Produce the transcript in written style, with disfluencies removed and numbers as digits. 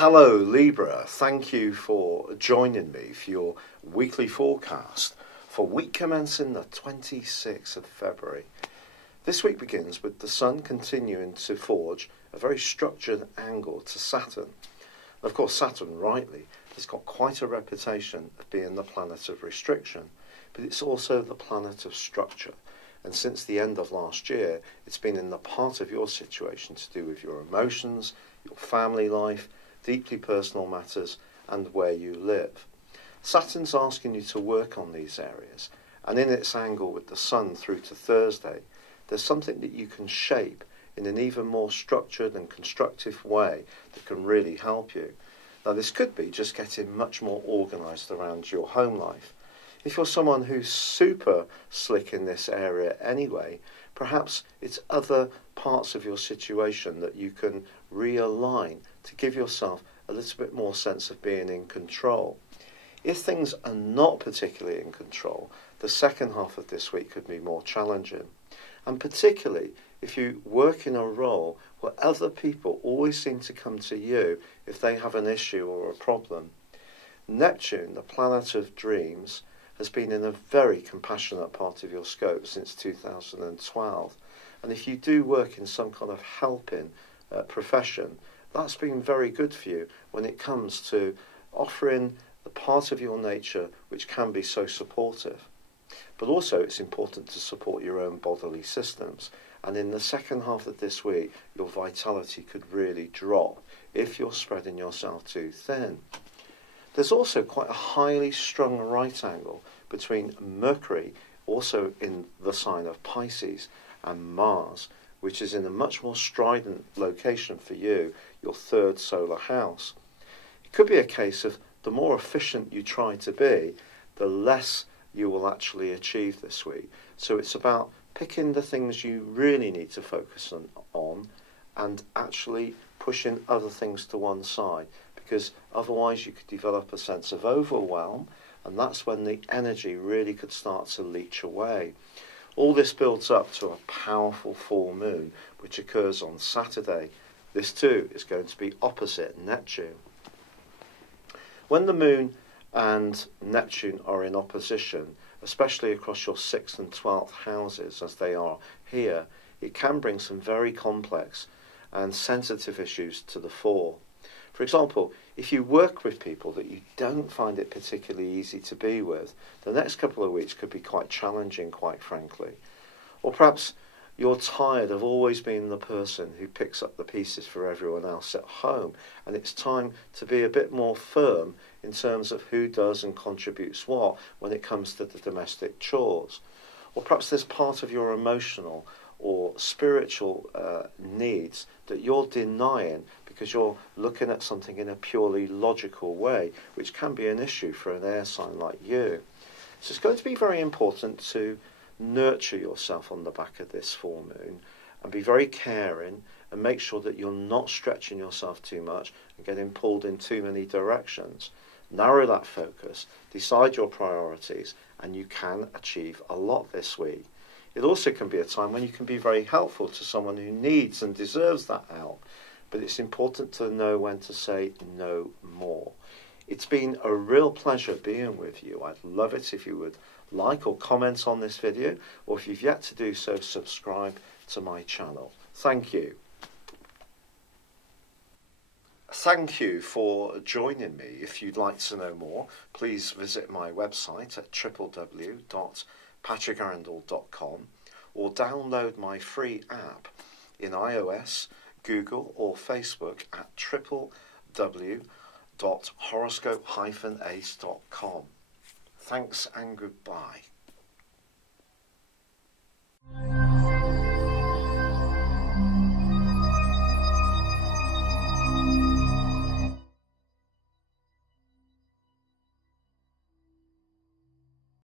Hello Libra, thank you for joining me for your weekly forecast for week commencing the 26th of February. This week begins with the Sun continuing to forge a very structured angle to Saturn. Of course, Saturn, rightly, has got quite a reputation of being the planet of restriction, but it's also the planet of structure. And since the end of last year, it's been in the part of your situation to do with your emotions, your family life, deeply personal matters, and where you live. Saturn's asking you to work on these areas, and in its angle with the Sun through to Thursday, there's something that you can shape in an even more structured and constructive way that can really help you. Now, this could be just getting much more organised around your home life. If you're someone who's super slick in this area anyway, perhaps it's other parts of your situation that you can realign to give yourself a little bit more sense of being in control. If things are not particularly in control, the second half of this week could be more challenging. And particularly if you work in a role where other people always seem to come to you if they have an issue or a problem. Neptune, the planet of dreams, has been in a very compassionate part of your scope since 2012. And if you do work in some kind of helping profession, that's been very good for you when it comes to offering the part of your nature which can be so supportive. But also it's important to support your own bodily systems. And in the second half of this week, your vitality could really drop if you're spreading yourself too thin. There's also quite a highly strung right angle between Mercury, also in the sign of Pisces, and Mars, which is in a much more strident location for you, your third solar house. It could be a case of the more efficient you try to be, the less you will actually achieve this week. So it's about picking the things you really need to focus on and actually pushing other things to one side, because otherwise you could develop a sense of overwhelm, and that's when the energy really could start to leach away. All this builds up to a powerful full moon, which occurs on Saturday. This too is going to be opposite Neptune. When the moon and Neptune are in opposition, especially across your 6th and 12th houses as they are here, it can bring some very complex and sensitive issues to the fore. For example, if you work with people that you don't find it particularly easy to be with, the next couple of weeks could be quite challenging, quite frankly. Or perhaps you're tired of always being the person who picks up the pieces for everyone else at home, and it's time to be a bit more firm in terms of who does and contributes what when it comes to the domestic chores. Or perhaps there's part of your emotional or spiritual needs that you're denying because you're looking at something in a purely logical way, which can be an issue for an air sign like you. So it's going to be very important to nurture yourself on the back of this full moon and be very caring and make sure that you're not stretching yourself too much and getting pulled in too many directions. Narrow that focus, decide your priorities, and you can achieve a lot this week. It also can be a time when you can be very helpful to someone who needs and deserves that help, but it's important to know when to say no more. It's been a real pleasure being with you. I'd love it if you would like or comment on this video, or if you've yet to do so, subscribe to my channel. Thank you. Thank you for joining me. If you'd like to know more, please visit my website at www.patrickarundell.com or download my free app in iOS, Google or Facebook at www.horoscope-ace.com. Thanks and goodbye.